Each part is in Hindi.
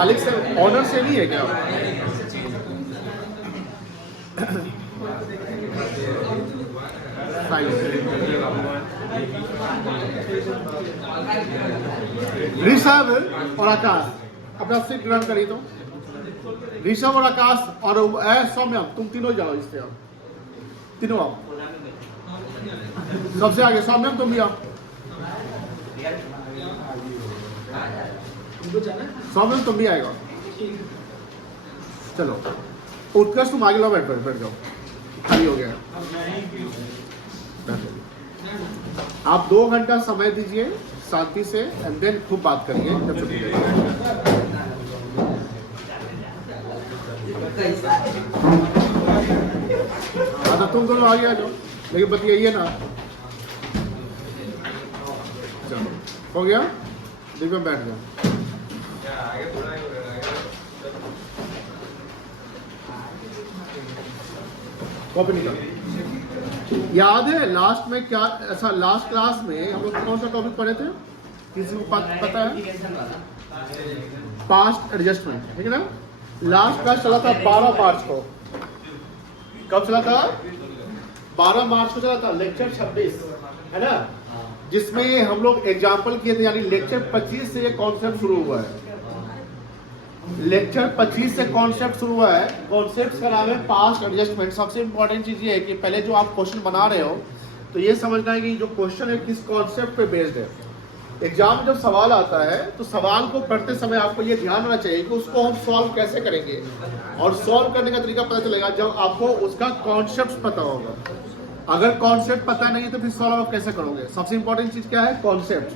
मालिक से, ऑनर से नहीं है क्या? ऋषभ और आकाश अपना सीट ग्रहण करी। तो ऋषभ और आकाश और सौम्यम, तुम तीनों जाओ इससे, आओ तीनों आओ, सबसे आगे सौम्यम तुम भी आओ। सौम्यम तुम भी आएगा। चलो उत्कर्ष तुम आगे लो, बैठ जाओ, खाली हो गया। आप 2 घंटा समय दीजिए शांति से, एंड देन खूब बात करिए जब छुट्टी लगेगी। हाँ तो तुम दोनों आगे आ जाओ, लेकिन बतियाइए ना। चलो हो गया, दिव्या बैठ जाओ। कॉपी निकाल। याद है लास्ट में क्या, ऐसा लास्ट क्लास में हम लोग कौन सा टॉपिक पढ़े थे? किसी को पता है? पास्ट एडजस्टमेंट, ठीक है ना? लास्ट क्लास चला था 12 मार्च को। कब चला था? 12 मार्च को चला था, लेक्चर 26 है ना, जिसमें हम लोग एग्जाम्पल किए थे। यानी लेक्चर 25 से ये कॉन्सेप्ट शुरू हुआ है। लेक्चर 25 से कॉन्सेप्ट शुरू हुआ है। कॉन्सेप्ट का नाम है पास्ट एडजस्टमेंट। सबसे इंपॉर्टेंट चीज ये है कि पहले जो आप क्वेश्चन बना रहे हो तो ये समझना है कि जो क्वेश्चन है किस कॉन्सेप्ट पे बेस्ड है। एग्जाम में जब सवाल आता है तो सवाल को पढ़ते समय आपको ये ध्यान रखना चाहिए कि उसको हम सॉल्व कैसे करेंगे, और सॉल्व करने का तरीका पता चलेगा जब आपको उसका कॉन्सेप्ट पता होगा। अगर कॉन्सेप्ट पता नहीं है तो फिर सॉल्व आप कैसे करोगे? सबसे इंपॉर्टेंट चीज क्या है? कॉन्सेप्ट।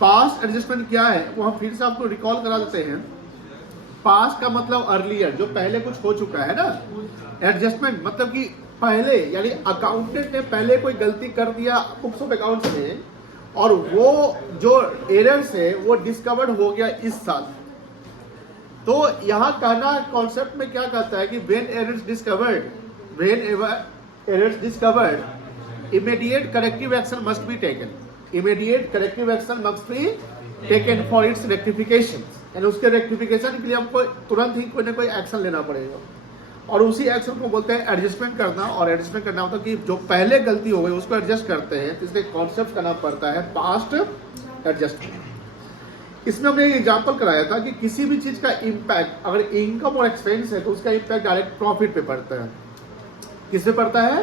पास्ट एडजस्टमेंट क्या है वो हम फिर से आपको रिकॉल करा देते हैं। पास्ट का मतलब अर्लियर, जो पहले कुछ हो चुका है ना। एडजस्टमेंट मतलब कि पहले, यानी अकाउंटेंट ने पहले कोई गलती कर दिया बुक्स ऑफ अकाउंट्स में, और वो जो एरर्स है वो डिस्कवर्ड हो गया इस साल। तो यहाँ कहना कॉन्सेप्ट में क्या कहता है कि when errors discovered immediate corrective action must be taken. Immediate corrective action must be taken for its rectification. यानी उसके रेक्टिफिकेशन के लिए हमको तुरंत ही कोई ना कोई एक्शन लेना पड़ेगा, और उसी एक्शन को बोलते हैं एडजस्टमेंट करना। और एडजस्टमेंट करना मतलब कि जो पहले गलती हो गई उसको एडजस्ट करते हैं, तो इसलिए कॉन्सेप्ट का नाम पड़ता है पास्ट एडजस्टमेंट। इसमें हमने एक एग्जांपल कराया था कि किसी भी चीज का इम्पैक्ट, अगर इनकम और एक्सपेंस है तो उसका इम्पैक्ट डायरेक्ट प्रॉफिट पे पड़ता है। किस पे पड़ता है?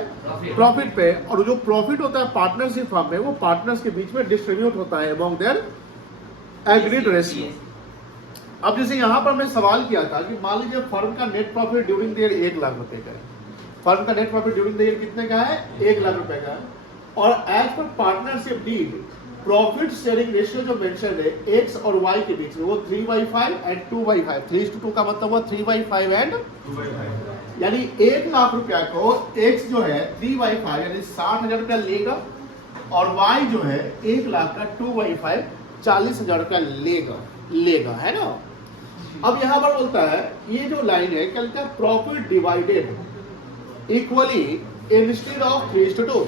प्रॉफिट पे। और जो प्रॉफिट होता है पार्टनरशिप फर्म में, वो पार्टनर्स के बीच में डिस्ट्रीब्यूट होता है अमॉन्ग देयर एग्रीड रेशियो। अब जैसे यहाँ पर हमने सवाल किया था कि मान लीजिए फर्म का net profit during the year 1 lakh रुपए का है। फर्म का net profit during the year कितने का है? 1 लाख रुपए का है। और as per partnership deed profit sharing ratio जो मेंशन है एक्स और वाई के बीच में, वो 3/5 एंड 2/5। 3:2 का मतलब हुआ 3/5 एंड 2/5। यानी 1 लाख रुपया को एक्स जो है 3/5 यानी 60,000 रुपया लेगा, और वाई जो है 1 लाख का 2/5 40,000 रुपया लेगा, है ना। अब यहां पर बोलता है ये जो लाइन है क्या लिखा है? Profit divided equally instead of 3:2।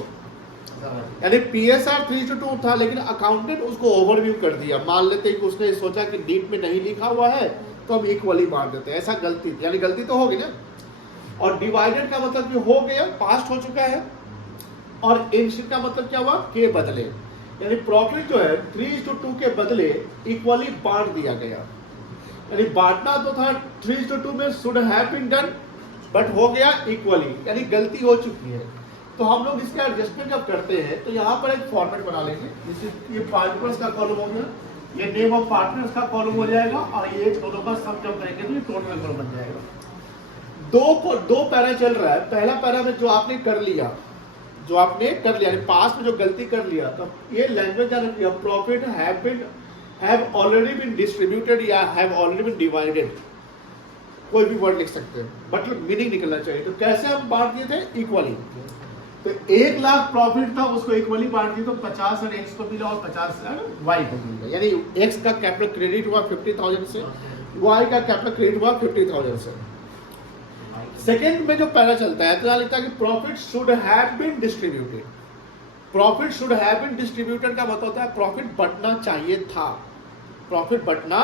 यानी पीएसआर 3:2 था, लेकिन अकाउंटेंट उसको ओवरव्यू कर दिया। मान लेते हैं कि उसने सोचा कि डीप में नहीं लिखा हुआ है तो हम इक्वली बांट देते हैं। ऐसा गलती, यानी गलती तो होगी ना। और डिवाइडेड का मतलब कि हो गया, पास्ट हो चुका है। और इंस्टेड का मतलब क्या हुआ? के बदले, यानी प्रॉफिट जो है 3:2 के बदले इक्वली बांट दिया गया। यानी बांटना तो था 3:2 में, should have been done, but हो गया इक्वली, यानी गलती हो चुकी है। तो हम लोग इसका एडजस्टमेंट जब करते हैं तो यहाँ पर एक फॉर्मेट बना लेंगे। जैसे ये पार्टनर्स का कॉलम हो गया, ये नेम ऑफ पार्टनर्स का कॉलम हो जाएगा, और ये दोनों का सम जब करेंगे तो ये टोटल कॉलम बन जाएगा। दो पैरा चल रहा है। पहला पैरा में जो आपने कर लिया, पास्ट में जो गलती कर लिया, तो ये लैंग्वेज जान रखिए, profit have already been distributed या हैव ऑलरेडी बीन डिवाइडेड, कोई भी वर्ड लिख सकते हैं, बट मीनिंग निकलना चाहिए। तो कैसे हम बांट दिए थे? इक्वली। तो 1 लाख प्रॉफिट था, उसको इक्वली बांट दिए, तो 50,000 एक्स को मिला और 50,000 वाई को मिला। यानी एक्स का कैपिटल क्रेडिट हुआ 50,000 से, वाई का कैपिटल क्रेडिट हुआ 50,000 से। सेकेंड में जो पैरा चलता है तो यहाँ लिखता है कि profit should have been distributed. Profit should have been distributed का मतलब होता है प्रॉफिट बंटना चाहिए था। प्रॉफिट बंटना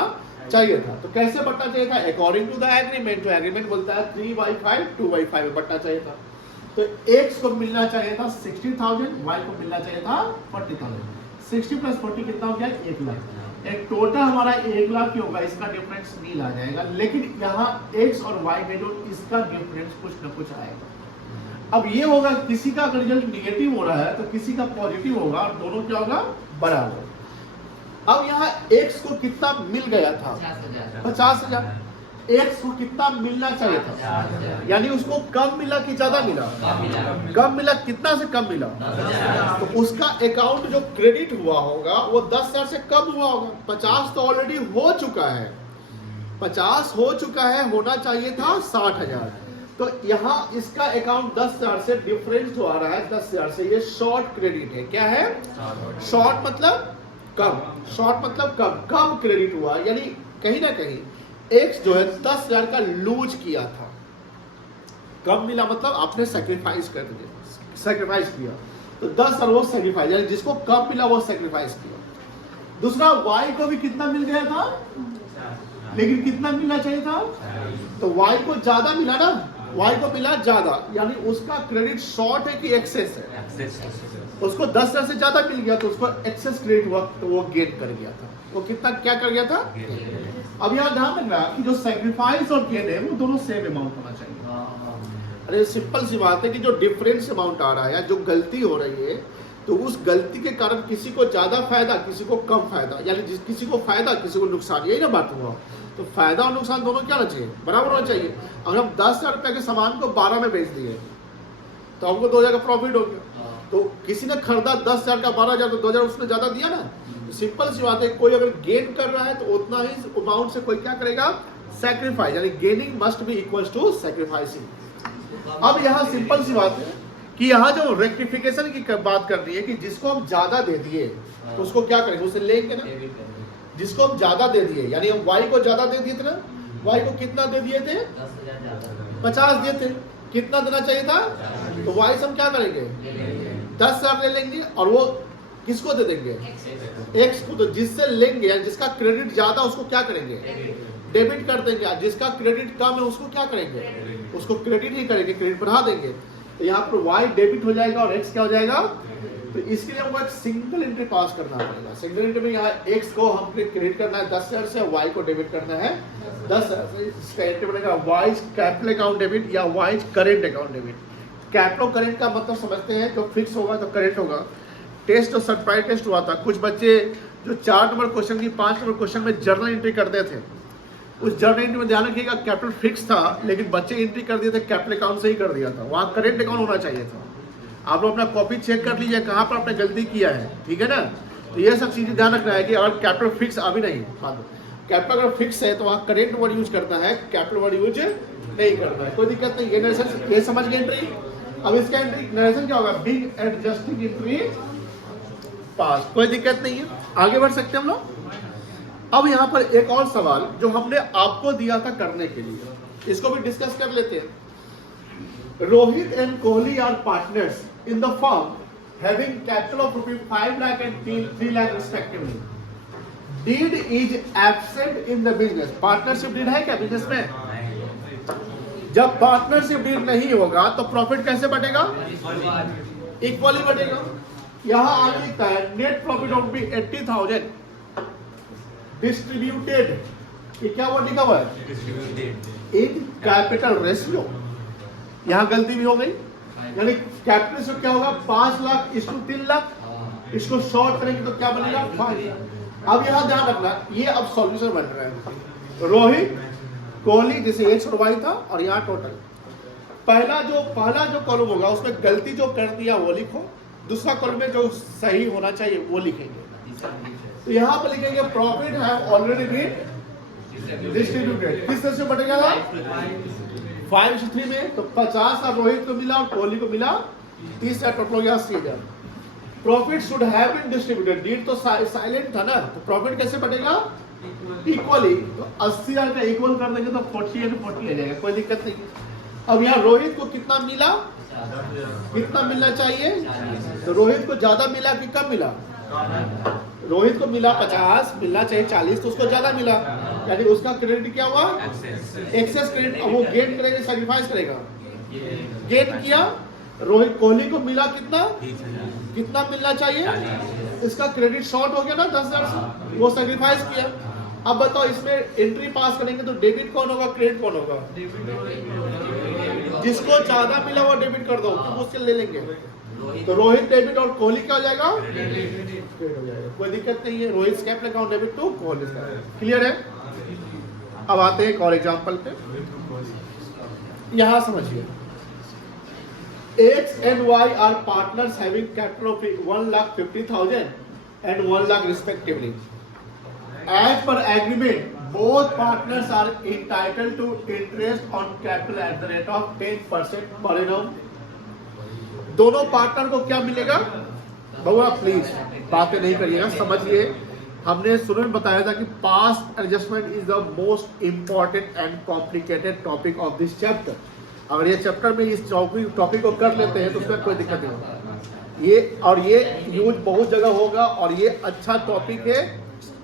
चाहिए था। तो कैसे बढ़ना चाहिए था? According to the agreement. जो एग्रीमेंट बोलता है 3/5 2/5 में बढ़ना चाहिए था। तो x को मिलना चाहिए था 60,000, y को मिलना चाहिए था 40,000। 60 प्लस 40 कितना हो गया? 1 लाख। एक टोटल हमारा 1 लाख ही होगा, इसका डिफरेंस नील आ जाएगा। लेकिन यहाँ x और y में जो इसका डिफरेंस कुछ ना कुछ आएगा। अब ये होगा, किसी का अगर रिजल्ट निगेटिव हो रहा है तो किसी का पॉजिटिव होगा, और दोनों क्या होगा? बराबर। अब यहाँ x को कितना मिल गया था? 50,000। x को कितना मिलना चाहिए था? यानी उसको कम मिला कि ज्यादा मिला? कम मिला। कितना से कम मिला? तो उसका अकाउंट जो क्रेडिट हुआ होगा वो 10,000 से कम हुआ होगा। 50 तो ऑलरेडी हो चुका है, 50 हो चुका है, होना चाहिए था 60,000। तो यहाँ इसका अकाउंट 10,000 से डिफरेंस जो आ रहा है 10,000 से, ये शॉर्ट क्रेडिट है। क्या है? शॉर्ट मतलब कम। शॉर्ट मतलब कम क्रेडिट हुआ, यानी कहीं ना कहीं एक्स जो है 10,000 का लूज किया था। कम मिला मतलब आपने सैक्रिफाइस कर दिया, सैक्रिफाइस किया। तो 10,000 वो सैक्रिफाइस, यानी जिसको कम मिला वो सैक्रिफाइस किया। दूसरा y को भी कितना मिल गया था, लेकिन कितना मिलना चाहिए था? तो y को ज्यादा मिला ना, y को मिला ज्यादा, यानी उसका क्रेडिट शॉर्ट है कि एक्सेस है? उसको 10,000 से ज्यादा मिल गया तो उसको एक्सेस क्रेडिट हुआ, तो वो गेन कर गया था। वो कितना क्या कर गया था? अब यहाँ ध्यान रखना कि जो सैक्रिफाइस और गेन है वो दोनों सेम अमाउंट होना चाहिए। अरे सिंपल सी बात है कि जो डिफरेंस अमाउंट आ रहा है या जो गलती हो रही है, तो उस गलती के कारण किसी को ज्यादा फायदा, किसी को कम फायदा, यानी किसी को फायदा किसी को नुकसान, यही ना बात हुआ। तो फायदा और नुकसान दोनों क्या होना चाहिए? बराबर होना चाहिए। अगर हम 10,000 रुपए के सामान को 12 में बेच दिए तो हमको 2,000 का प्रॉफिट हो गया। तो किसी ने खरीदा 10,000 का 12,000, तो 2,000 उसने ज्यादा दिया ना। सिंपल सी बात है, कोई अगर गेन कर रहा है तो उतना ही अमाउंट से कोई क्या करेगा? सैक्रिफाइस, यानी gaining must be equal to sacrificing. अब यहाँ सिंपल सी बात है कि यहाँ जो रेक्टिफिकेशन की बात कर रही है कि जिसको हम ज्यादा दे दिए तो उसको क्या करेंगे? उसे लेंगे ना। जिसको हम ज्यादा दे दिए, यानी हम y को ज्यादा दे दिए थे ना, y को कितना दे दिए थे? 50 दिए थे। कितना देना चाहिए था? तो y से हम क्या करेंगे? 10,000 ले लेंगे, और वो किसको दे देंगे? x को। तो जिससे लेंगे, जिसका क्रेडिट ज्यादा, उसको क्या करेंगे? डेबिट कर देंगे। जिसका क्रेडिट कम है उसको क्या करेंगे? उसको क्रेडिट ही करेंगे, क्रेडिट बढ़ा देंगे। तो यहाँ पर y डेबिट हो जाएगा और x क्या हो जाएगा? तो इसके लिए हमको एक सिंगल एंट्री पास करना पड़ेगा। सिंगल एंट्री में यहाँ x को हम क्रेडिट करना है 10,000 से, y को डेबिट करना है 10,000 से। इसका एंट्री बनेगा y कैपिटल अकाउंट डेबिट या y current account debit. Capital और करेंट का मतलब समझते हैं, जो फिक्स होगा तो करेंट होगा। टेस्ट और सरप्राइज टेस्ट हुआ था, कुछ बच्चे जो 4 नंबर क्वेश्चन की 5 नंबर क्वेश्चन में जर्नल एंट्री करते थे, उस जर्नल एंट्री में ध्यान रखिएगा कैपिटल फिक्स था, लेकिन बच्चे एंट्री कर दिए थे कैपिटल अकाउंट से ही कर दिया था। वहाँ करेंट अकाउंट होना चाहिए था। आप लोग अपना कॉपी चेक कर लीजिए कहाँ पर आपने गलती किया है, ठीक है ना। तो ये सब चीजें ध्यान रखना है कि अगर कैपिटल फिक्स अभी नहीं, कैपिटल अगर फिक्स है तो वहाँ करेंट वर्ड यूज करना है, कैपिटल वर्ड यूज नहीं करना है। कोई दिक्कत नहीं। ये नरेशन ये समझ गए एंट्री। अब इसका एंट्री नरेशन क्या होगा? बिग एंड जस्टिस एंट्री पास। कोई दिक्कत नहीं है, आगे बढ़ सकते हैं हम लोग। अब यहाँ पर एक और सवाल जो हमने आपको दिया था करने के लिए, इसको भी डिस्कस कर लेते हैं। Rohit and Kohli are partners in the firm having capital of ₹5 lakh and 3 lakh respectively. Deed is absent in the business. Partnership deed है क्या बिजनेस में? जब पार्टनरशिप डीड नहीं होगा तो प्रॉफिट कैसे बढ़ेगा? इक्वली बढ़ेगा। यहाँ आगे लिखता है net profit would be 80,000 distributed. ये क्या वर्ड लिखा हुआ है? In capital ratio. यहाँ गलती भी हो गई, यानी कैपिटल से क्या होगा? 5 लाख इस 3 लाख, इसको शॉर्ट करेंगे तो क्या बनेगा? 5। अब यहाँ ध्यान रखना, ये अब सॉल्यूशन बन रहा है। रोहित कोहली जैसे एक्स और वाई था, और यहाँ टोटल पहला जो कॉलम होगा उसमें गलती जो कर दिया वो लिखो, दूसरा कॉलम में जो सही होना चाहिए वो लिखेंगे। तो यहाँ पर लिखेंगे profit have already been distributed. किस तरह से बढ़ेगा? 5:3 में। तो 50 रोहित को मिला और कोहली को मिला 30, टोटल हो गया 80,000। Profit should have been distributed. Deed तो साइलेंट था ना, तो प्रॉफिट कैसे बढ़ेगा? इक्वली। तो 80,000 का इक्वल कर देंगे तो 40 एंड 40 आ जाएगा, कोई दिक्कत नहीं। अब यहाँ रोहित को कितना मिला? कितना मिलना चाहिए? तो रोहित को ज्यादा मिला कि कम मिला? रोहित को मिला 50, मिलना चाहिए 40, तो उसको ज्यादा मिला, यानी उसका क्रेडिट क्या हुआ, एक्सेस क्रेडिट। अब वो गेन करेगा, सैक्रिफाइस करेगा, गेन किया। रोहित कोहली को मिला कितना, कितना मिलना चाहिए, इसका क्रेडिट शॉर्ट हो गया ना 10,000 से, वो सैक्रिफाइस किया। अब बताओ इसमें एंट्री पास करेंगे तो डेबिट कौन होगा, क्रेडिट कौन होगा, जिसको ज्यादा मिला वो डेबिट कर दो, क्योंकि उससे ले लेंगे। तो रोहित डेबिट और कोहली क्या हो जाएगा, क्रेडिट हो जाएगा, कोई दिक्कत नहीं है। Rohit capital account debit to Kohli, clear है। अब आते हैं एक और एग्जांपल पे, यहां समझिए। X and Y are partners having capital of 1,50,000 and 1 lakh respectively. As per agreement, both partners are entitled to interest on capital at the rate of 10% per annum. दोनों पार्टनर को क्या मिलेगा, भैया प्लीज बातें नहीं करिएगा, समझिए। हमने शुरू में बताया था कि past adjustment is the most important and complicated topic of this chapter. अगर ये चैप्टर में इस टॉपिक को कर लेते हैं तो उसमें कोई दिक्कत नहीं होगा। ये यूज बहुत जगह होगा और ये अच्छा टॉपिक है,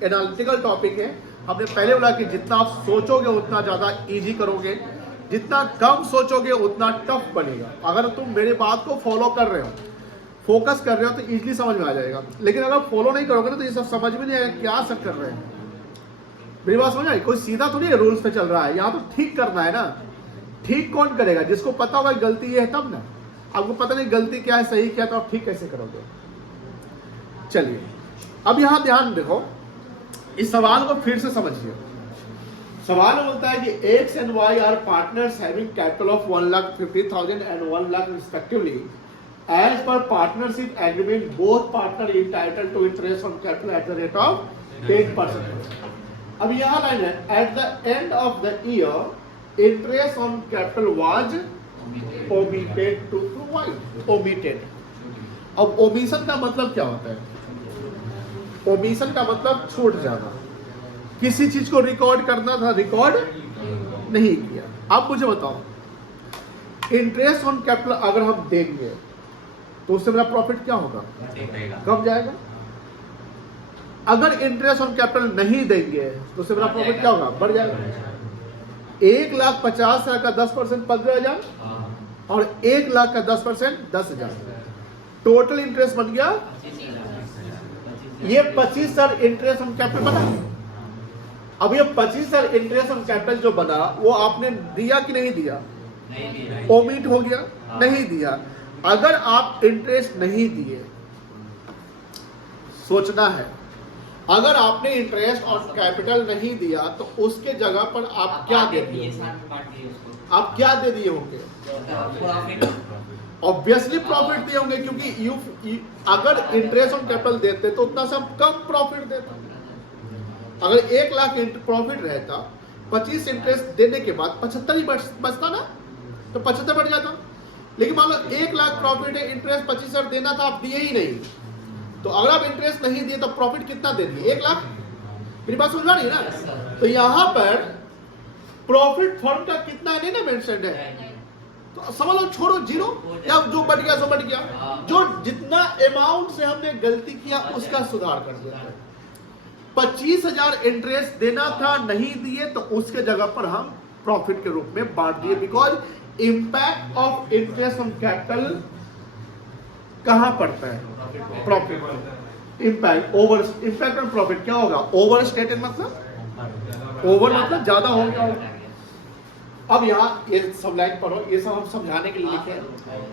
एनालिटिकल टॉपिक है। हमने पहले बोला कि जितना आप सोचोगे उतना ज़्यादा इजी करोगे, जितना कम सोचोगे उतना टफ बनेगा। अगर तुम मेरे बात को फॉलो कर रहे हो, फोकस कर रहे हो, तो इजीली समझ में आ जाएगा। लेकिन अगर फॉलो नहीं करोगे ना तो ये सब समझ में नहीं आएगा क्या सब कर रहे हैं। मेरी बात समझ आई, कोई सीधा तो नहीं है रूल्स पे चल रहा है, यहाँ तो ठीक करना है ना। ठीक कौन करेगा, जिसको पता होगा गलती ये है तब ना। आपको पता नहीं गलती क्या है, सही क्या है, तो आप ठीक कैसे करोगे। चलिए अब यहां ध्यान देखो, इस सवाल को फिर से समझिए। सवाल बोलता है कि X and Y are partners having capital of 1,50,000 and 1 lakh respectively. As per partnership agreement, both partners entitled to interest on capital at the rate of 10%. अब यहाँ लाइन है, at the end of the year interest on capital was omitted to provide omitted। अब omission का मतलब क्या होता है, omission का मतलब छूट जाना, किसी चीज को रिकॉर्ड करना था, रिकॉर्ड नहीं किया। अब मुझे बताओ, इंटरेस्ट ऑन कैपिटल अगर हम देंगे तो उससे मेरा प्रॉफिट क्या होगा, कम जाएगा। अगर इंटरेस्ट ऑन कैपिटल नहीं देंगे तो उससे मेरा प्रॉफिट क्या होगा, बढ़ जाएगा। 1,50,000 का 10% 15,000 और 1 लाख का 10% 10,000, टोटल इंटरेस्ट बन गया। ये 25,000 इंटरेस्ट ऑन कैपिटल बना। अब ये 25,000 इंटरेस्ट ऑन कैपिटल जो बना वो आपने दिया कि नहीं दिया, ओमिट हो गया, नहीं दिया। अगर आप इंटरेस्ट नहीं दिए, सोचना है, अगर आपने इंटरेस्ट ऑन कैपिटल नहीं दिया तो उसके जगह पर आप क्या दे दिए, आप क्या दे दिए होंगे, ऑब्वियसली प्रॉफिट दिए होंगे, क्योंकि अगर इंटरेस्ट ऑन कैपिटल देते तो उतना से हम कम प्रॉफिट देते। अगर 1 लाख प्रॉफिट रहता, 25 इंटरेस्ट देने के बाद 75 ही बचता ना, तो 75 बढ़ जाता। लेकिन मान लो 1 लाख प्रॉफिट है, इंटरेस्ट 25,000 देना था, आप दिए ही नहीं। तो अगर आप इंटरेस्ट नहीं दिए तो प्रॉफिट कितना दे दिए, 1 लाख। मेरी बात समझ रही है ना। तो यहाँ पर प्रॉफिट फर्म का कितना नहीं ना मेंशन है, तो समझ लो, छोड़ो जीरो, या जो बढ़ गया सो बढ़ गया। जो जितना अमाउंट से हमने गलती किया उसका सुधार कर देते हैं। 25,000 इंटरेस्ट देना था, नहीं दिए, तो उसके जगह पर हम प्रॉफिट के रूप में बांट दिए। Because impact of interest on capital कहां पड़ता है, प्रॉफिट। इम्पैक्ट ऑन प्रॉफिट क्या होगा, ओवर स्टेटेड, मतलब ओवर मतलब ज्यादा हो गया। अब यहाँ ये सब लाइन पढ़ो, ये सब हम समझाने के लिए लिखे।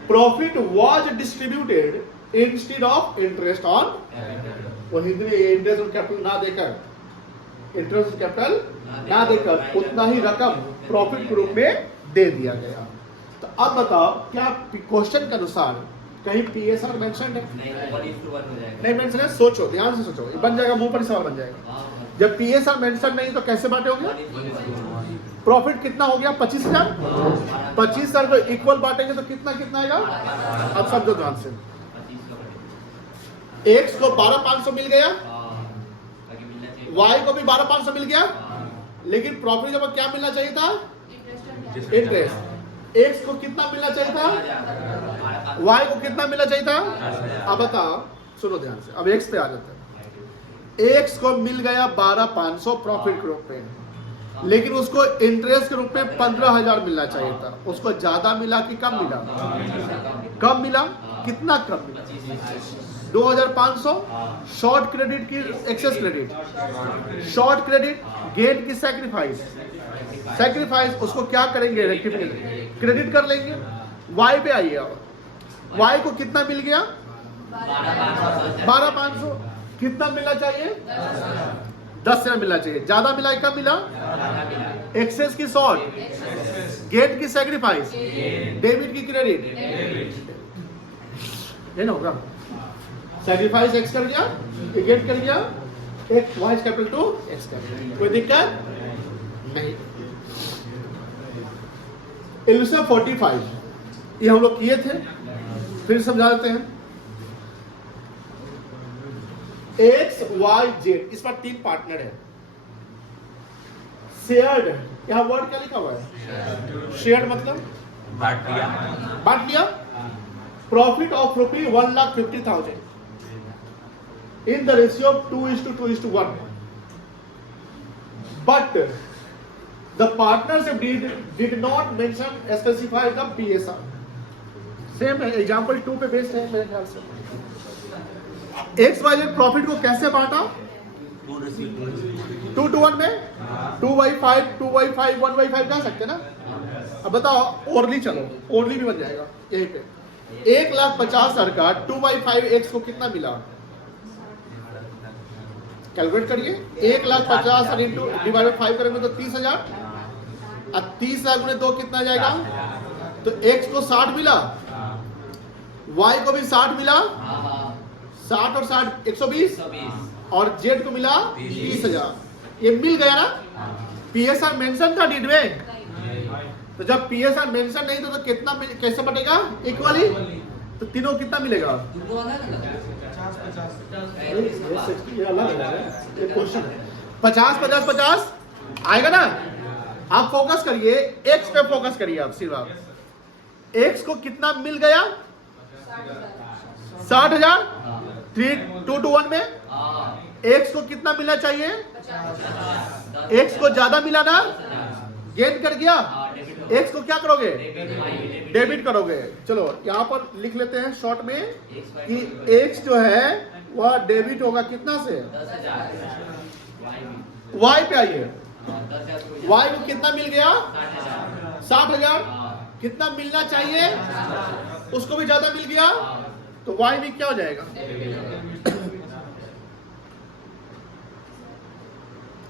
Profit was distributed instead of interest on, वो हिंदी में इंटरेस्ट ऑन कैपिटल ना देकर, इंटरेस्ट ऑन कैपिटल ना देकर उतना ही रकम प्रॉफिट के रूप में दे दिया गया। तो अब बताओ, क्या क्वेश्चन के अनुसार कहीं पीएसआर मेंशन है, नहीं मेंशन है। सोचो, ध्यान से सोचो, बन जाएगा, मुंह पर सवाल बन जाएगा। जब पीएसआर मेंशन नहीं तो कैसे बांटे होंगे, प्रॉफिट कितना हो गया, 25,000, 25,000 को इक्वल बांटेंगे तो कितना कितना आएगा। अब सब जो ध्यान से, एक्स को 12,500 मिल गया, वाई को भी 12,500 मिल गया, लेकिन प्रॉफिट जब क्या मिलना चाहिए था, इंटरेस्ट। एक्स को कितना मिलना चाहिए था, वाई को कितना मिलना चाहिए था। अब बताओ, सुनो ध्यान से, अब एक्स पे आ जाते हैं। एक्स को मिल गया 12,500 प्रॉफिट के रूप में, लेकिन उसको इंटरेस्ट के रूप में 15,000 मिलना चाहिए था। उसको ज्यादा मिला कि कम मिला? कम मिला। कितना कम मिला? 2,500। शॉर्ट क्रेडिट की excess credit, short credit, gain की सैक्रिफाइस, सैक्रिफाइस उसको क्या करेंगे? रेक्टिफिकेशन, क्रेडिट कर लेंगे। वाई पे आइए, अब वाई को कितना मिल गया? 12,500। कितना मिलना चाहिए? 10 से मिलना चाहिए। ज्यादा मिला कम मिला? एक्सेस की शॉर्ट, गेन की सैक्रिफाइस, डेबिट की क्रेडिट, ये ना होगा। सैक्रिफाइस एक्स कर गया, गेन कर गया, एक Y capital to X capital, कोई दिक्कत नहीं। इल्यूशन 45 ये हम लोग किए थे, फिर समझा देते हैं। एक्स वाई जेड, इस पर 3 पार्टनर है। शेयर्ड, यहां वर्ड क्या लिखा हुआ है? शेयर्ड मतलब बांट लिया। Profit of rupee 1,50,000 in the ratio of 2:1, but the partners did not mention specify the PSR. Same है, एग्जाम्पल 2 पे बेस्ड है मेरे ख्याल से। एक्स वाई जेड प्रॉफिट को कैसे बांटा? 2:1 में 2/5, 2/5, 1/5 कह सकते ना। अब बताओ, ओरली चलो, ओरली भी बन जाएगा यही पे। 1,50,000 का 2/5 एक्स को कितना मिला? कैलकुलेट करिए। 1,50,000 इंटू डिवाइड बाय 5 करेंगे तो 30,000। अब 30,000 गुणे 2 कितना जाएगा? तो एक्स को 60 मिला, वाई को भी 60 मिला, 60 और 60 120, और जेड को मिला 30,000। ये मिल गया ना। पीएसआर मेंशन था डीड में, तो जब पीएसआर मेंशन नहीं था तो कितना कैसे बटेगा? इक्वली। तो तीनों कितना मिलेगा? 50 50 50 आएगा ना। आप फोकस करिए, एक्स पे फोकस करिए। आप सिर्फ आप एक्स को कितना मिल गया? 60,000। 3:2 में एक्स को कितना मिलना चाहिए? एक्स को ज्यादा मिला ना, गेन कर गया। एक्स को क्या करोगे? डेबिट करोगे। चलो यहां पर लिख लेते हैं शॉर्ट में कि एक्स जो है वह डेबिट होगा कितना से? वाई पे आइए। वाई को कितना मिल गया? 60,000। कितना मिलना चाहिए? उसको भी ज्यादा मिल गया, तो वाई भी क्या हो जाएगा?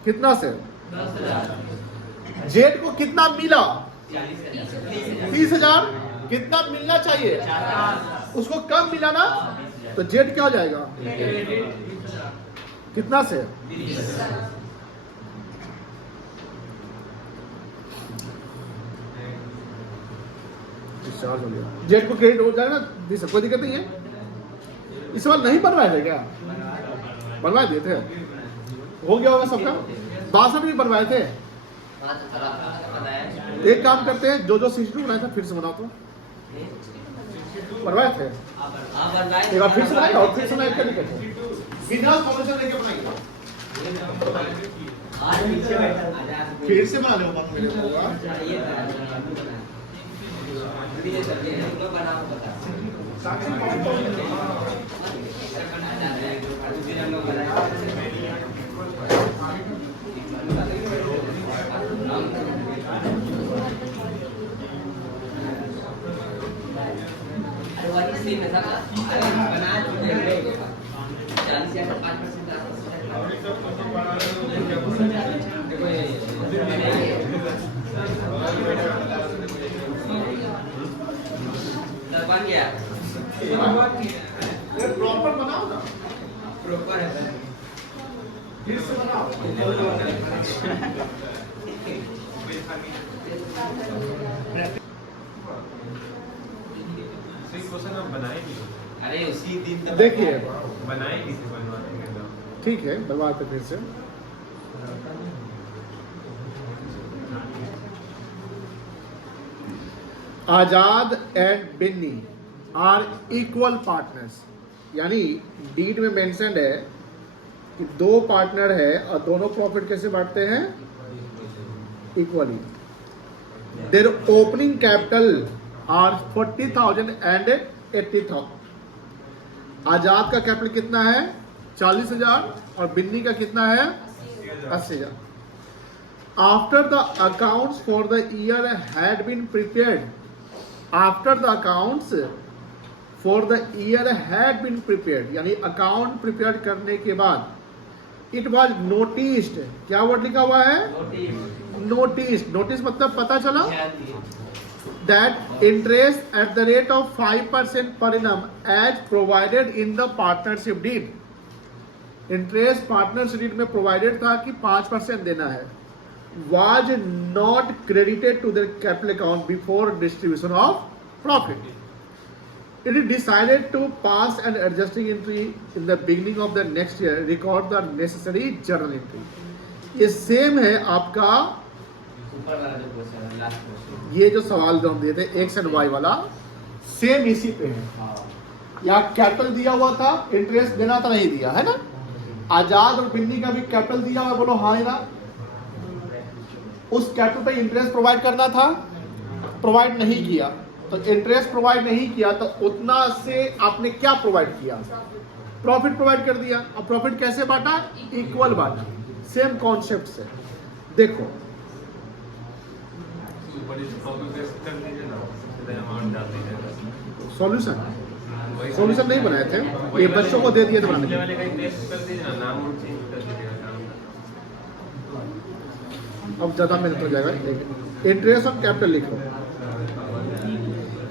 कितना से? जेड को कितना मिला? 30,000। कितना मिलना चाहिए? उसको कम मिला ना, तो जेड क्या हो जाएगा? कितना से? डिस्चार्ज हो गया। जेड को क्रेडिट हो जाएगा ना, कोई दिक्कत नहीं है। इस बार नहीं बनवाए थे क्या? बनवाए दिए थे, हो गया होगा सबका। 62 भी बनवाए थे। एक काम करते हैं, जो 62 बनाया था फिर से बनाओ। तो बनवाए थे एक बार फिर से बनाए, और फिर से बनाए क्या दिक्कत है? बिना सॉल्यूशन लेके बनाएंगे, फिर से बना लो। प्रॉपर बनाओ ना, प्रॉपर है, फिर से बनाओ। अरे उसी दिन देखिए बनाए नहीं थे, बनवाते। ठीक है, बनवाते फिर से। Azad and Binny are equal partners. यानी डीड में मेंशन्ड है कि दो पार्टनर है और दोनों प्रॉफिट कैसे बांटते हैं? Equally. There opening capital are 40,000 and 80,000। Azad का कैपिटल कितना है? 40,000 और बिन्नी का कितना है? 80,000। After the accounts for the year had been prepared, after the accounts for the year had been prepared, यानी अकाउंट प्रिपेयर करने के बाद इट वॉज नोटिस्ड, क्या वर्ड लिखा हुआ है? नोटिस। नोटिस मतलब पता चला that interest at the rate of 5% per annum as provided in the partnership deed. Interest partnership deed में प्रोवाइडेड था कि 5% देना है। was not credited to their capital account before distribution of profit. It is decided to pass an adjusting entry in the beginning of the next year, record the necessary journal entry. ये सेम है आपका ये जो सवाल जो हम दिए थे एक्स एंड वाई वाला, सेम इसी पे है। यहाँ कैपिटल दिया हुआ था, इंटरेस्ट देना था, नहीं दिया है ना। आजाद और बिन्नी का भी कैपिटल दिया हुआ, बोलो हाँ ना। उस कैपिटल पे इंटरेस्ट प्रोवाइड करना था, प्रोवाइड नहीं किया, तो इंटरेस्ट प्रोवाइड नहीं किया तो उतना से आपने क्या प्रोवाइड किया? प्रॉफिट प्रोवाइड कर दिया। और प्रॉफिट कैसे बांटा? इक्वल बांटा। सेम कॉन्सेप्ट से देखो, सॉल्यूशन नहीं बनाए थे, ये बच्चों को दे दिए थे बनाने के। अब ज्यादा मेहनत हो जाएगा। इंटरेस्ट ऑन कैपिटल लिखो,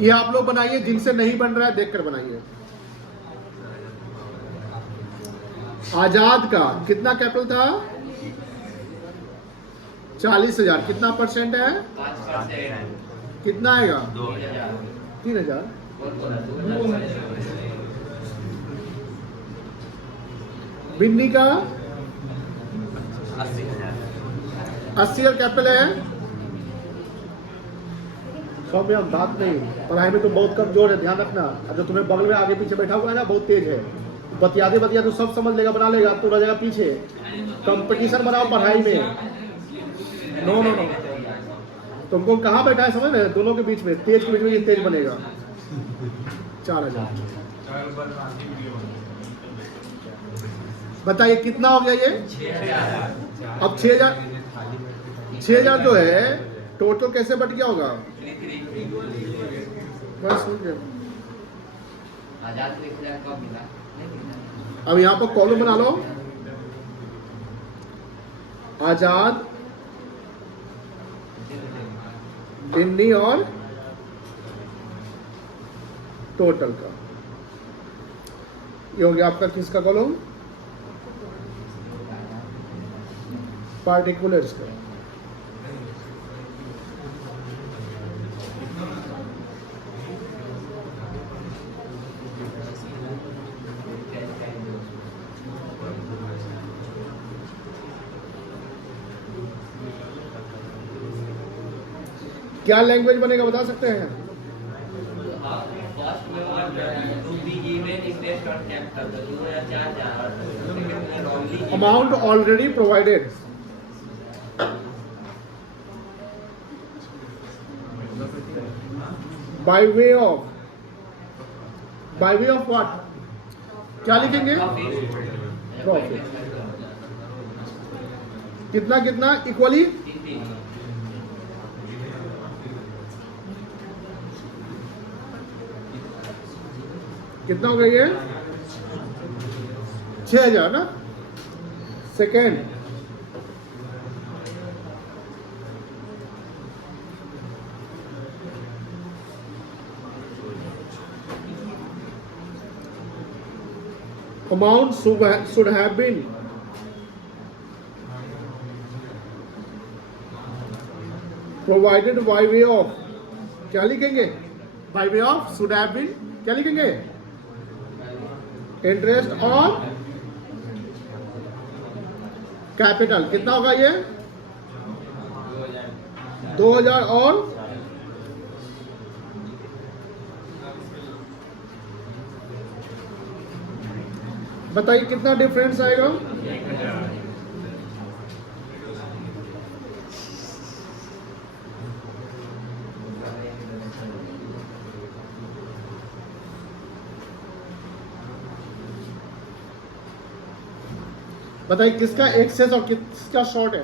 ये आप लोग बनाइए, जिनसे नहीं बन रहा है देखकर बनाइए। आजाद का कितना कैपिटल था? 40,000। कितना परसेंट है? 5%। कितना आएगा? 3,000। बिन्नी का 80,000 कैपिटल है। सब में हम बात नहीं, पढ़ाई में तो बहुत कमजोर है, ध्यान रखना। अब जो तुम्हें बगल में आगे पीछे बैठा हुआ है ना, बहुत तेज है, बतियाते बतिया तो सब समझ लेगा, बना लेगा, तो रह जाएगा पीछे। कंपटीशन बनाओ पढ़ाई में। नो नो नो, तुमको कहाँ बैठा है समझ रहे? दोनों के बीच में, तेज के बीच में ये तेज बनेगा। 4,000। बताइए कितना हो गया ये? 6,000। अब 6,000 जो है टोटल कैसे बट गया होगा? बस हो गया। आजाद को 1,000 कब मिला? अब यहाँ पर कॉलम बना लो, आजाद, बिन्नी और टोटल का। ये हो गया आपका किसका कॉलम? पार्टिकुलर्स का। क्या लैंग्वेज बनेगा बता सकते हैं? Amount already provided by way of what? क्या लिखेंगे? प्रॉफिट। कितना कितना? इक्वली। कितना हो गया ये? 6,000 ना। Second, amount should have been provided by way of, क्या लिखेंगे? by way of should have been, क्या लिखेंगे? Interest on capital. कितना होगा ये? 2,000 और बताइए कितना डिफरेंस आएगा? बताइए किसका एक्सेस और किसका शॉर्ट है?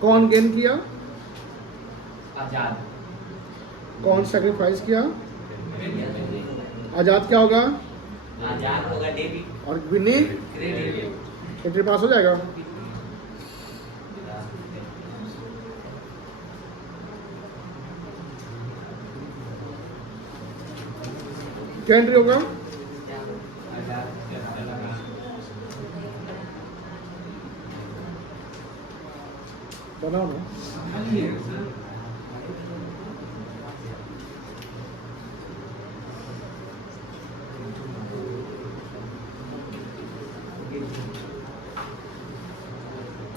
कौन गेन किया? आजाद। कौन सेक्रीफाइस किया? आजाद क्या होगा? आजाद होगा डेबिट और विनीत क्रेडिट। एंट्री पास हो जाएगा। क्या एंट्री होगा? बनाओ ना।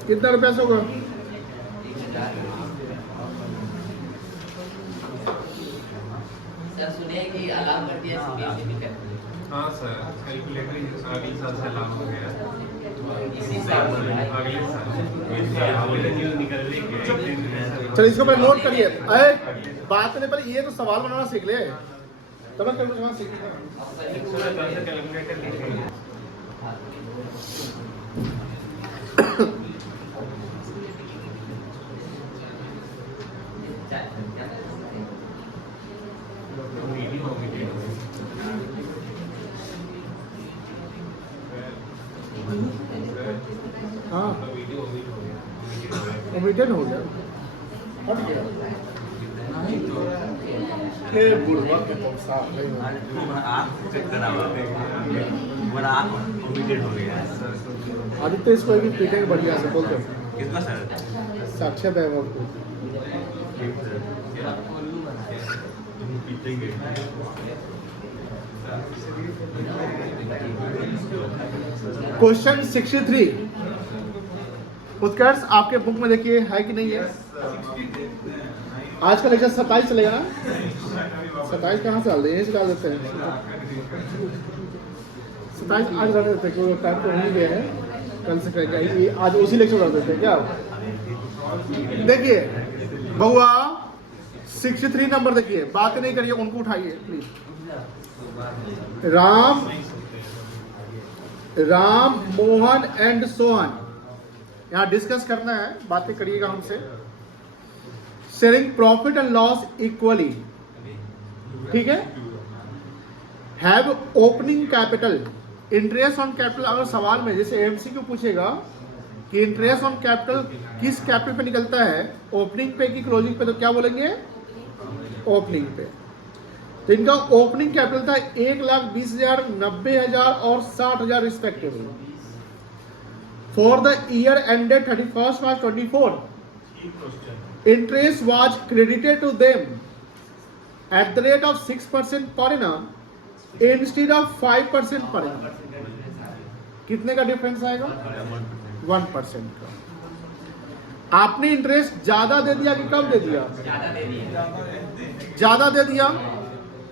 कितना रुपया से होगा? सर सुने कि अलार्म कर दिया सीबीएसई भी करती है। हाँ सर, कैलकुलेटर अगले साल से लागू हो गया। इसी साल अगले साल निकल रही है। चलो इसको पहले नोट करिए। अरे बात करने पर ये तो सवाल बनाना सीख ले, तब ना कैलकुलेशन सीखेगा। कैलकुलेटर लिखेंगे। हाँ ओमिटेड हो गया, हट गया। ये बुढ़वा के तो साफ नहीं हुआ। आदित्य इसको भी पीटेंगे बढ़िया से, बोल दो कितना सर? साक्ष्य वैभव को। क्वेश्चन 63 उत्कर्ष आपके बुक में देखिए है कि नहीं है? आज का लेक्चर 27 चलेगा ना? 27 कहाँ से डाल दें? यहीं से डाल देते हैं। 27 आज डाल देते हैं क्योंकि टाइम तो नहीं गया है, कल से करेंगे। आज उसी लेक्चर डाल देते हैं क्या? देखिए बहुआ 63 नंबर देखिए, बात नहीं करिए, उनको उठाइए प्लीज। राम मोहन एंड सोहन, यहाँ डिस्कस करना है, बातें करिएगा हमसे। Sharing profit and loss equally, ठीक है। Have opening capital, interest on capital. अगर सवाल में जैसे एमसीक्यू पूछेगा कि इंटरेस्ट ऑन कैपिटल किस कैपिटल पे निकलता है, ओपनिंग पे की क्लोजिंग पे, तो क्या बोलेंगे? ओपनिंग पे। तो इनका ओपनिंग कैपिटल था 1,20,000, 90,000 और 60,000 respectively. For the year ended 31 March 24, interest was credited to them at the rate of 6% per annum instead of 5% per annum। कितने का डिफरेंस आएगा? 1% का। आपने इंटरेस्ट ज्यादा दे दिया कि कम दे दिया? ज्यादा दे दिया।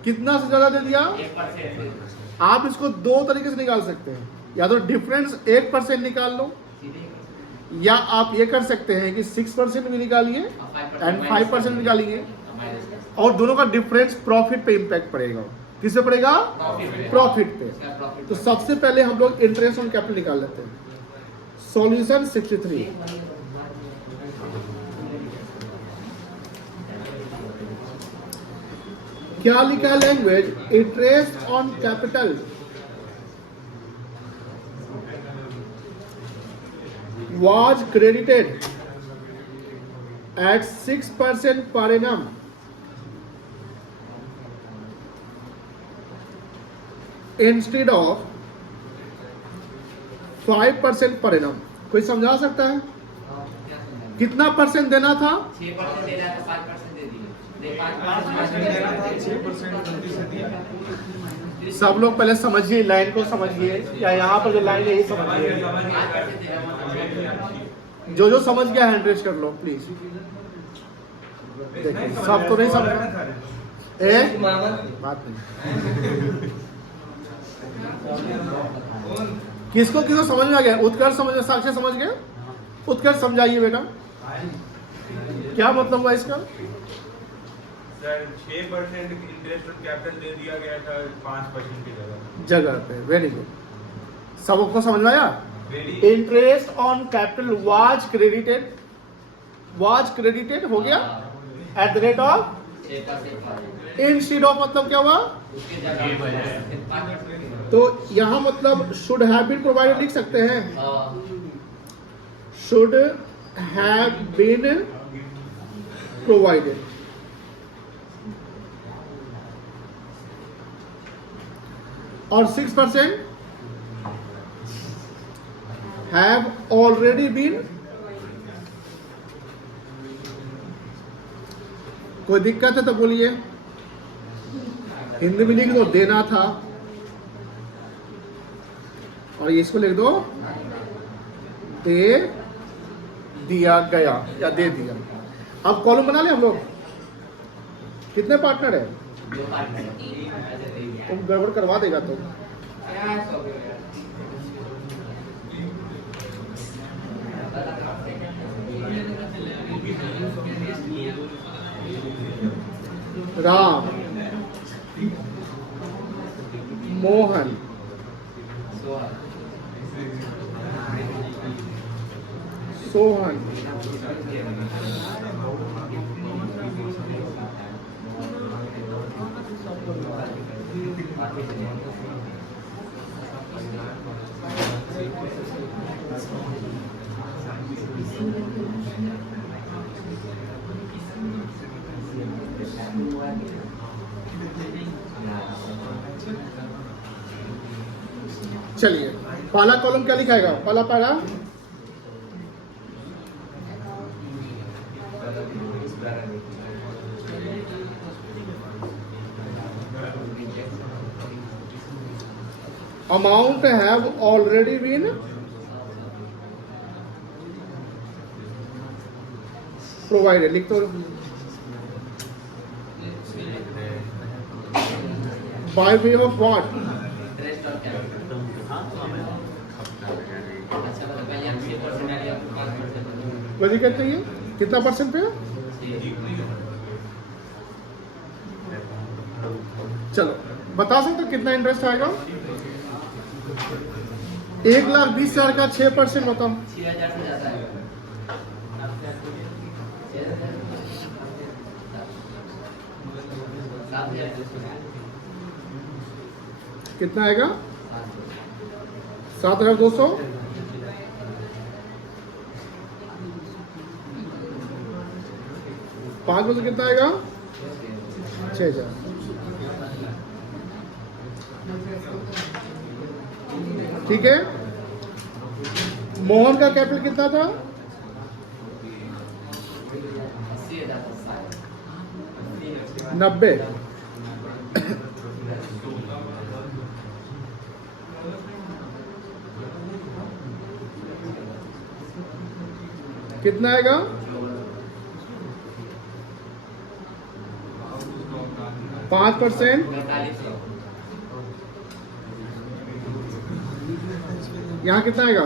कितना से ज्यादा दे दिया? 1%। आप इसको दो तरीके से निकाल सकते हैं, या तो डिफरेंस 1% निकाल लो, या आप ये कर सकते हैं कि 6% भी निकालिए एंड 5% निकालिए, और दोनों का डिफरेंस प्रॉफिट पे इंपैक्ट पड़ेगा। किससे पड़ेगा? प्रॉफिट पे। तो सबसे पहले हम लोग इंटरेस्ट ऑन कैपिटल निकाल लेते हैं। सॉल्यूशन 63। क्या लिखा है language? Interest on capital was credited at 6% per annum instead of 5% per annum। कोई समझा सकता है कितना परसेंट देना था? 6% दे रहा था, 5% दे दिए। 5% सब लोग पहले समझिए, लाइन को समझिए, या यहाँ पर जो लाइन है ये समझिए। जो जो समझ गया हैंड रेज कर लो प्लीज। देखिए सब तो नहीं समझ एक बात नहीं। किसको किसको समझ में आ गया? उत्कर्ष समझ में, साक्षी समझ गया? उत्कर्ष समझाइए बेटा, क्या मतलब हुआ इसका? सर 6% इंटरेस्ट ऑन कैपिटल दे दिया गया था 5% की जगह पे। वेरी गुड, सबको समझ में आया? Interest on capital was credited हो गया eight the rate of instead of, मतलब क्या हुआ? तो यहां मतलब शुड हैव बीन प्रोवाइडेड लिख सकते हैं, शुड हैव बीन प्रोवाइडेड। और 6% हैव ऑलरेडी बीन। कोई दिक्कत है तो बोलिए, हिंदी में लिख दो देना था, और इसको लिख दो दे दिया गया या दे दिया। अब कॉलम बना ले हम लोग। कितने पार्टनर है? तुम गड़बड़ करवा देगा तो। राम, मोहन, सोहन, चलिए पहला कॉलम क्या लिखाएगा? पहला para amount have already been provided, लिख दो। By way of what? कोई दिक्कत नहीं है। कितना परसेंट पे? चलो बता सकते हो कितना इंटरेस्ट आएगा? 1,20,000 का 6% बताओ। 6,000 से ज्यादा है। कितना आएगा? 7,200। 5% कितना आएगा? 6,000। ठीक है। मोहन का कैपिटल कितना था? 90। कितना आएगा? 5%। यहाँ कितना आएगा?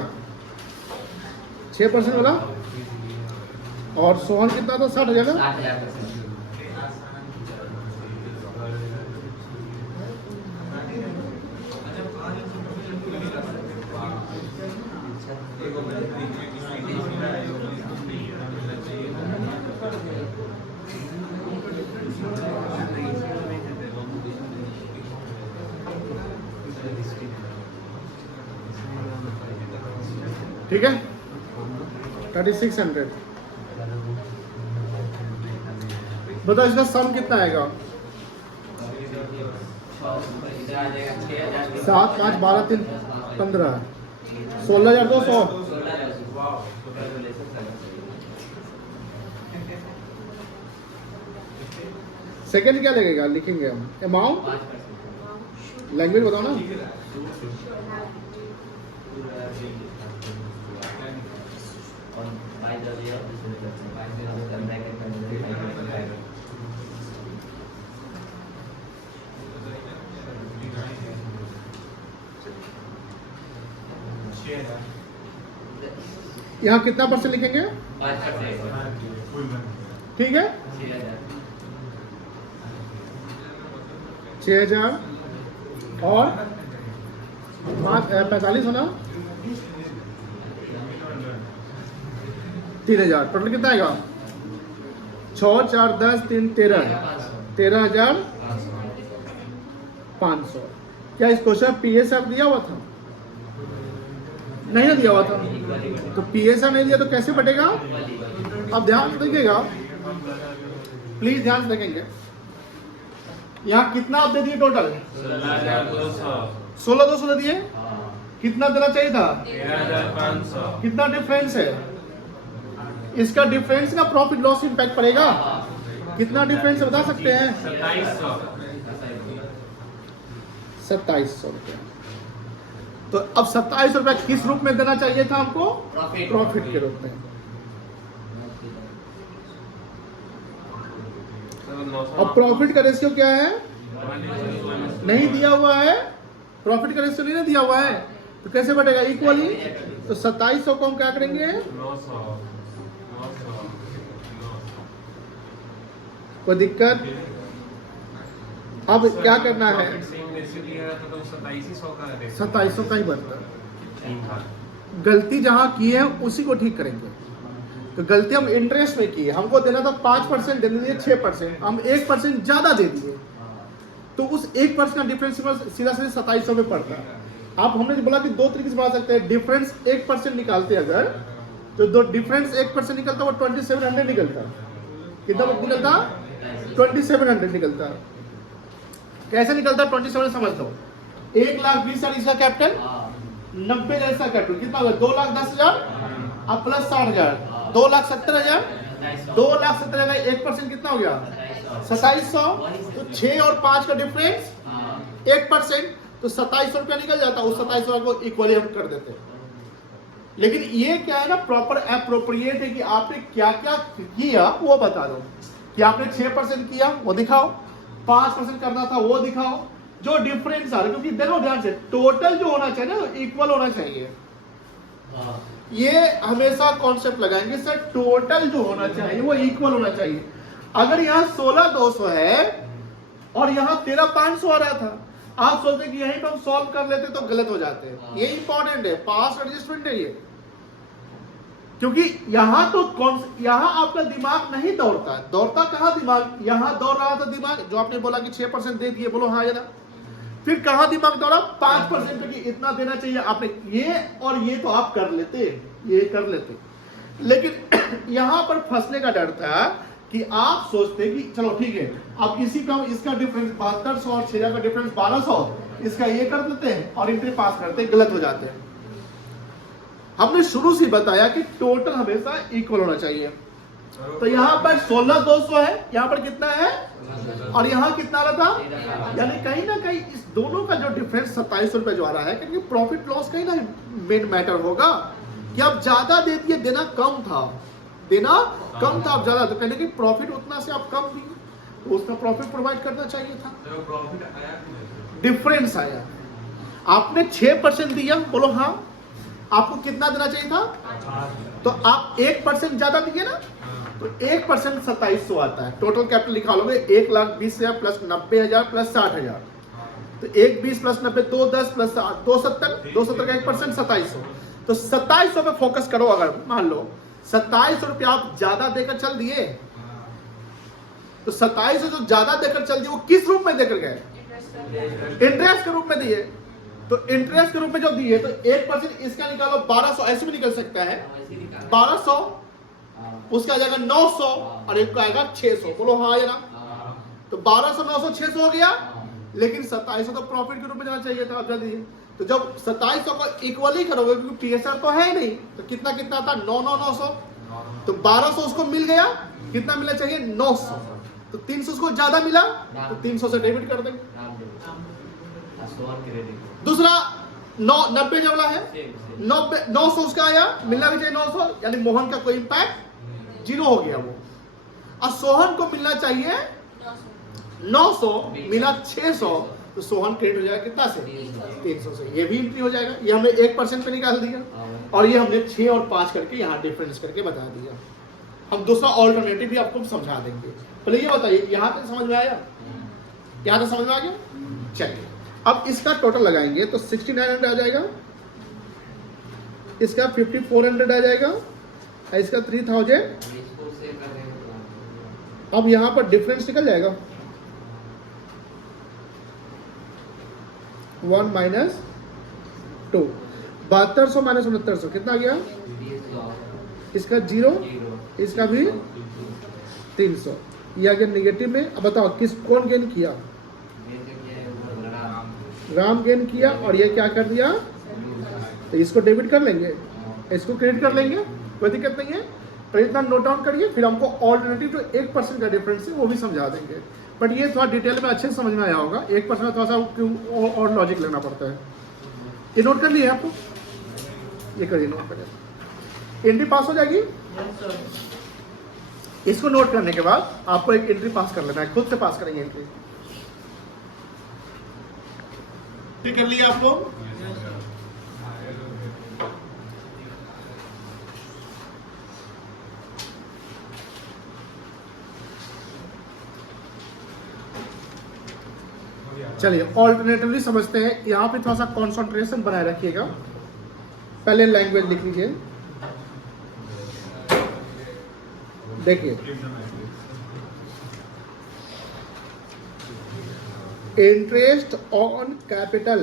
6% वाला। और सोहन कितना था? 60,000 ना? 60,000। ठीक है। 3600। बताओ इसका सम कितना आएगा? 7, 5, 12, 3, 15। 16,200। सेकेंड क्या लगेगा? लिखेंगे हम अमाउंट। लैंग्वेज बताओ ना। Buy the layer, this is the buy the bracket and the bracket. यहाँ कितना परसेंट लिखेंगे? 5%. ठीक है, 6,000 और 45 होना 3,000, टोटल कितना आएगा? 6, 4, 10, 3, 13,500। क्या इस क्वेश्चन PSF दिया हुआ था? नहीं ना दिया हुआ था, तो PSF नहीं दिया तो कैसे बटेगा? अब ध्यान से देखिएगा, प्लीज ध्यान से देखेंगे। यहाँ कितना आप दे दिए टोटल? 16,200 दे दिए। कितना देना चाहिए था? 13,500। कितना डिफरेंस है? इसका डिफरेंस का प्रॉफिट लॉस इम्पैक्ट पड़ेगा। कितना डिफरेंस है बता सकते हैं? 2700 रुपया। तो अब 2700 रुपया किस रूप में देना चाहिए था हमको? प्रॉफिट के रूप में। अब प्रॉफिट का रेशियो क्या है? नहीं दिया हुआ है, प्रॉफिट का रेशियो नहीं ना दिया हुआ है, तो कैसे बढ़ेगा? इक्वली। तो 2700 को हम क्या करेंगे? 900। कोई दिक्कत? अब क्या करना है? 2700 का ही बनता है। गलती जहां की है उसी को ठीक करेंगे। तो गलती हम इंटरेस्ट में की है, हमको देना था 5%, दे दिए 6%, हम 1% ज्यादा दे दिए, तो उस 1% का डिफरेंस सीधा 2700 में पड़ता है। आप हमने बोला कि दो तरीके से बना सकते हैं। डिफरेंस 1% निकालते अगर, तो दो डिफरेंस 1% निकलता वो 2700 निकलता। कितना निकलता? 2700 निकलता। कैसे निकलता? 2700 समझ दो। 1,20,000 इसका कैपिटल, 90,000 इसका कैपिटल, कितना होगा? 2,10,000 अब प्लस 60,000, 2,70,000, 2,70,000 का 1% कितना हो गया? 2700। तो 6 और 5 का डिफरेंस 1%, तो 2700 रुपया निकल जाता। उस 2700 को इक्वली हम कर देते। लेकिन ये क्या है ना, प्रॉपर एप्रोप्रिएट है कि आपने क्या क्या किया वो बता दो। कि आपने 6% किया वो दिखाओ, 5% करना था वो दिखाओ, जो डिफरेंस आ रहा है। क्योंकि देखो ध्यान से, टोटल जो होना चाहिए ना इक्वल होना चाहिए। ये हमेशा कॉन्सेप्ट लगाएंगे सर, टोटल जो होना चाहिए वो इक्वल होना चाहिए। अगर यहाँ 16,200 है और यहाँ 13,500 आ रहा था, आप सोचते कि यहीं पर हम सॉल्व कर लेते तो गलत हो जाते। ये इंपॉर्टेंट है, पास एडजस्टमेंट है ये। क्योंकि यहाँ तो यहाँ आपका दिमाग नहीं दौड़ता। दौड़ता कहाँ दिमाग? यहाँ दौड़ रहा था दिमाग, जो आपने बोला कि 6% दे दिए, बोलो हाँ या ना। फिर कहाँ दिमाग दौड़ा? 5% पे कि इतना देना चाहिए आपने। ये और ये तो आप कर लेते, ये कर लेते। लेकिन यहाँ पर फंसने का डर था कि आप सोचते कि चलो ठीक है, अब इसी का इसका डिफरेंस 7200 और 6,000 का डिफरेंस 1200, इसका ये कर देते हैं और इंट्री पास करते हैं, गलत हो जाते हैं। हमने शुरू से बताया कि टोटल हमेशा इक्वल होना चाहिए। तो यहाँ पर 16,200 है, यहाँ पर कितना है और यहाँ कितना आ रहा था? यानी कहीं ना कहीं इस दोनों का जो डिफरेंस 2700 रुपए जो आ रहा है, क्योंकि प्रॉफिट लॉस कहीं ना मेन मैटर होगा कि आप ज्यादा दे दिए, देना कम था, देना कम था, आप ज्यादा, तो कहने की प्रॉफिट उतना से आप कम दिए, तो उसका प्रॉफिट प्रोवाइड करना चाहिए था। डिफरेंस आया, आपने 6% दिया, बोलो हाँ, आपको कितना देना चाहिए था? तो आप 1% ज्यादा दिए ना, तो 1% 2700 आता है। टोटल कैपिटल लिखा लोगे 1,20,000 प्लस 90,000 प्लस 60,000, तो 1,20 प्लस 90 210 प्लस 270, 270 का 1% 2700। तो 2700 पे फोकस करो। अगर मान लो 2700 रुपया आप ज्यादा देकर चल दिए, तो 2700 जो ज्यादा देकर चल दिए वो किस रूप में देकर गए? इंटरेस्ट के रूप में दिए। तो इंटरेस्ट के रूप में जो दिए, तो 1% इसका निकालो 1200, ऐसे भी निकल सकता है 1200, उसका आ जाएगा 900 और एक का आएगा 600, बोलो हाँ या ना। तो 1200 900 600 हो गया, लेकिन 2700 तो प्रॉफिट के रूप में जाना चाहिए था, आप जल्दी। तो जब 2700 को इक्वली करोगे, क्योंकि पीएसआर तो है नहीं, तो कितना कितना था? 900, तो 1200 उसको मिल गया, कितना मिलना चाहिए? 900, तो 300 उसको ज्यादा मिला, तो 300 से डेबिट कर देंगे। दूसरा 90 जो वाला है 900 उसका आया, मिलना भी चाहिए 900, यानी मोहन का कोई इंपैक्ट 0 हो गया वो। और सोहन को मिलना चाहिए 900, मिला 600, तो सोहन क्रेडिट हो जाएगा कितना से 300 से। ये भी एंट्री हो जाएगा। ये हमने 1% पे निकाल दिया और ये हमने 6 और 5 करके यहाँ डिफरेंस करके बता दिया। हम दूसरा ऑल्टरनेटिव भी आपको समझा देंगे। पहले ये बताइए यहाँ तक समझ में आया? यहाँ तक समझ में आ गया? चलिए अब इसका टोटल लगाएंगे तो 6900 आ जाएगा, इसका 5400 आ जाएगा, इसका 3000। अब यहाँ पर डिफरेंस निकल जाएगा 1 माइनस 2, 7200 माइनस 6900 कितना गया? इसका 0, इसका भी 300, ये आ गया निगेटिव में। अब बताओ कौन गेन किया? राम गेन किया। और ये क्या कर दिया? तो इसको डेबिट कर लेंगे, इसको क्रेडिट कर लेंगे, कोई दिक्कत नहीं है। तो इतना नोट डाउन करिए, फिर हमको ऑल्टरनेटिव जो 1% का डिफरेंस है वो भी समझा देंगे। बट ये थोड़ा डिटेल में अच्छे से समझ में आया होगा। 1% में थोड़ा सा क्यों और लॉजिक लेना पड़ता है। ये नोट कर लिए आपको? ये करिए, नोट करिए। एंट्री पास हो जाएगी। इसको नोट करने के बाद आपको एक एंट्री पास कर लेना है, खुद से पास करेंगे एंट्री। कर लिया आप लोग? चलिए ऑल्टरनेटिवली समझते हैं। यहां पे थोड़ा सा कंसंट्रेशन बनाए रखिएगा। पहले लैंग्वेज लिख लीजिए। देखिए interest on capital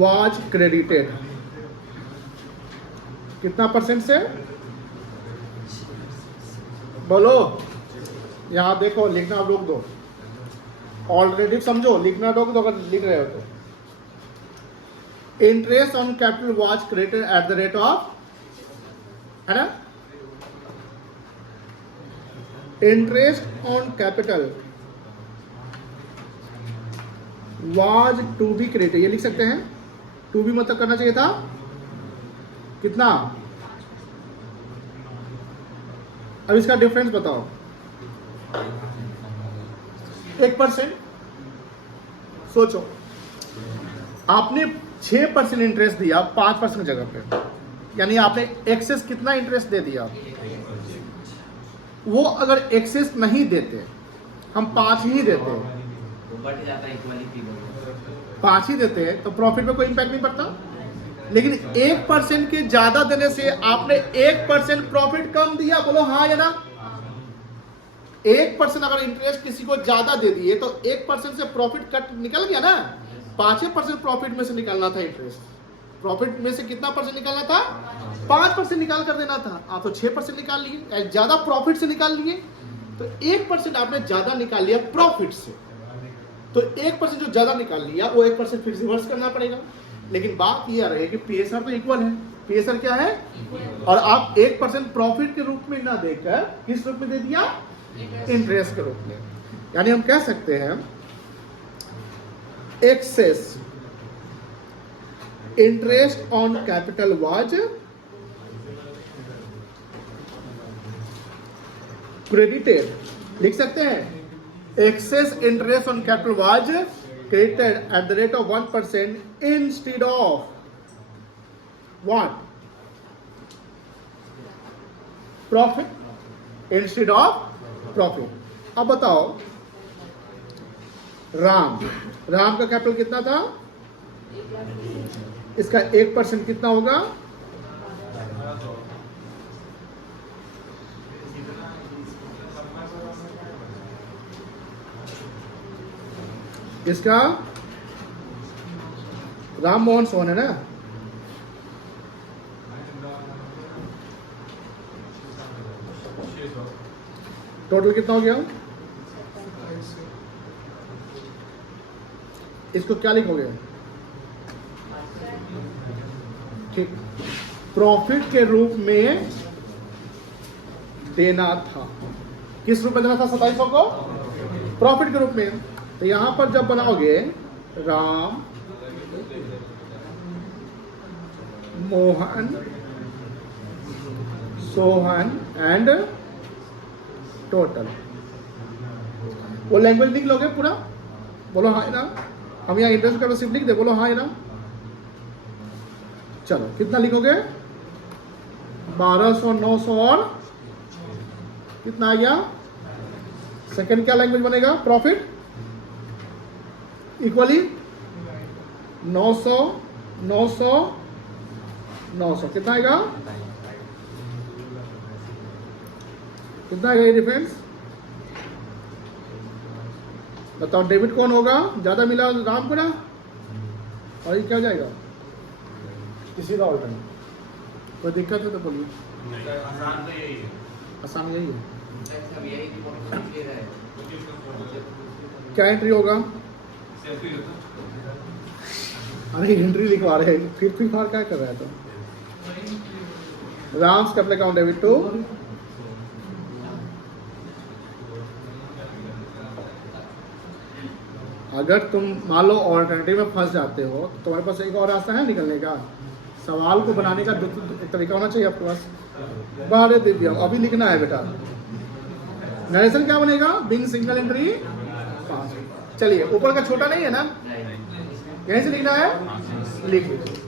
was credited कितना परसेंट से? बोलो, यहां देखो, लिखना रोक दो। ऑल्टरनेटिव समझो, लिखना रोक दो अगर लिख रहे हो तो। Interest on capital was credited at the rate of, है ना? Interest on capital was to be credited, ये लिख सकते हैं। टू बी मतलब करना चाहिए था कितना? अब इसका डिफरेंस बताओ। 1%। सोचो, आपने 6% इंटरेस्ट दिया 5% जगह पे, यानी आपने एक्सेस कितना इंटरेस्ट दे दिया? वो अगर एक्सेस नहीं देते, हम 5 ही देते, 5 ही देते तो प्रॉफिट में कोई इंपैक्ट नहीं पड़ता। लेकिन 1% के ज्यादा देने से आपने 1% प्रॉफिट कम दिया। बोलो हाँ या ना? 1% अगर इंटरेस्ट किसी को ज्यादा दे दिए तो 1% से प्रॉफिट कट निकल गया ना। 5% प्रॉफिट में से निकालना था। इंटरेस्ट प्रॉफिट में से कितना परसेंट निकालना था? 5% निकाल कर देना था। आप तो 6% निकाल लिए, ज्यादा प्रॉफिट से निकाल लिए। तो 1% आपने ज्यादा निकाल लिया प्रॉफिट से, तो 1% जो ज्यादा निकाल लिया वो 1% फिर रिवर्स करना पड़ेगा। लेकिन बात ये आ रही है कि पीएसआर तो इक्वल है। पीएसआर क्या है? और आप 1% प्रॉफिट के रूप में ना देकर किस रूप में दे दिया? इंटरेस्ट के रूप में। यानी हम कह सकते हैं excess interest on capital was credited. लिख सकते हैं excess interest on capital was credited at the rate of 1% instead of what? Profit. Instead of profit. अब बताओ, राम का कैपिटल कितना था? इसका 1% कितना होगा? इसका राम मोहन सोहन है ना? टोटल कितना हो गया? इसको क्या लिखोगे? ठीक, प्रॉफिट के रूप में देना था। किस रूप में देना था 2700 को? प्रॉफिट के रूप में। तो यहां पर जब बनाओगे राम मोहन सोहन एंड टोटल, वो लैंग्वेज लिख लोगे पूरा, बोलो हाँ ना, हम यहाँ इंटरेस्ट का सिर्फ लिख दे, बोलो हाँ ना। चलो कितना लिखोगे 1200 900 और कितना आ गया। सेकंड क्या लैंग्वेज बनेगा, प्रॉफिट इक्वली 900 900 900 कितना आएगा, कितना आएगा ये डिफरेंस बताओ। डेबिट कौन होगा, ज्यादा मिला राम को ना, और ये क्या हो जाएगा किसी का ऑल्टर। कोई दिक्कत है तो बोलिए, आसान तो यही है। आसान यही है। सब यही रिपोर्ट क्लियर है। क्या एंट्री होगा, सेल्फी होता अरे एंट्री लिखवा रहे हैं, फिर बार क्या कर रहा है तो। Ram's capital account debit to अगर तुम मान लो ऑल्टरनेटिव में फंस जाते हो तो तुम्हारे पास एक और रास्ता है निकलने का, सवाल को बनाने का एक तरीका होना चाहिए आपके पास। बाहर दिव्या अभी लिखना है बेटा, नरेशन क्या बनेगा, बिंग सिंगल एंट्री 5। चलिए ऊपर का छोटा नहीं है ना, यहीं से लिखना है, लिख लीजिए।